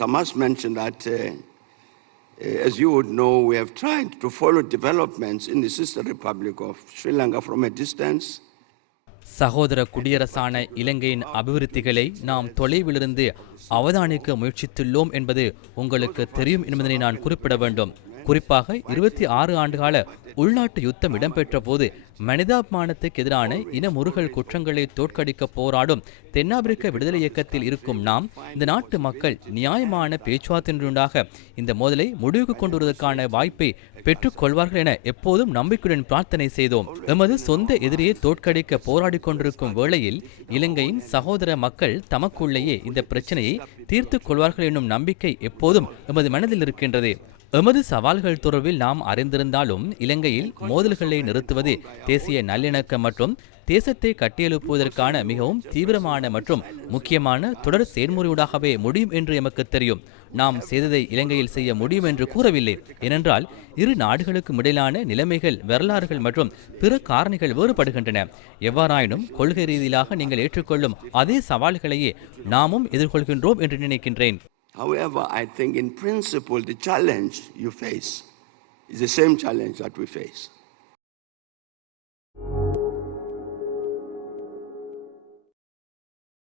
I must mention that, uh, as you would know, we have tried to follow developments in the sister republic of Sri Lanka from a distance. சகோதர குடியரசான இலங்கையின் அபிவிருத்திகளை நாம் தொலைவிலிருந்து அவதானிக்க முயற்சித்துள்ளோம் என்பது உங்களுக்கு தெரியும் என்பதனை நான் குறிப்பிட வேண்டும் குறிப்பாக இருபத்தி ஆறு ஆண்டுகால உள்நாட்டு யுத்தம் இடம்பெற்ற போது மனிதாபிமானத்துக்கு எதிரான இன முருகல் குற்றங்களை தோற்கடிக்க போராடும் தென்னாப்பிரிக்க விடுதலை இயக்கத்தில் இருக்கும் நாம் இந்த நாட்டு மக்கள் நியாயமான பேச்சுவார்த்தையினூடாக இந்த மோதலை முடிவுக்கு கொண்டு வருவதற்கான வாய்ப்பை பெற்றுக்கொள்வார்கள் என எப்போதும் நம்பிக்கையுடன் பிரார்த்தனை செய்தோம். எமது சொந்த எதிரியை தோற்கடிக்க போராடிக் கொண்டிருக்கும் வேளையில் இலங்கையின் சகோதர மக்கள் தமக்குள்ளேயே இந்த பிரச்சனையை தீர்த்துக் கொள்வார்கள் என்னும் நம்பிக்கை எப்போதும் எமது மனதில் இருக்கின்றது. எமது சவால்கள் தொடர்பில் நாம் அறிந்திருந்தாலும் இலங்கையில் மோதல்களை நிறுத்துவது தேசிய நல்லிணக்கம் மற்றும் தேசத்தை கட்டியெழுப்புவதற்கான மிகவும் தீவிரமான மற்றும் முக்கியமான தொடர் செயல்முறையூடாகவே முடியும் என்று எமக்கு தெரியும். நாம் செய்ததை இலங்கையில் செய்ய முடியும் என்று கூறவில்லை. ஏனென்றால் இரு நாடுகளுக்கும் இடையிலான நிலைமைகள் வரலாறுகள் மற்றும் பிற காரணிகள் வேறுபடுகின்றன. எவ்வாறாயினும் கொள்கை ரீதியிலாக நீங்கள் ஏற்றுக்கொள்ளும் அதே சவால்களையே நாமும் எதிர்கொள்கின்றோம் என்று நினைக்கின்றேன். However, I think in principle, the challenge you face is the same challenge that we face.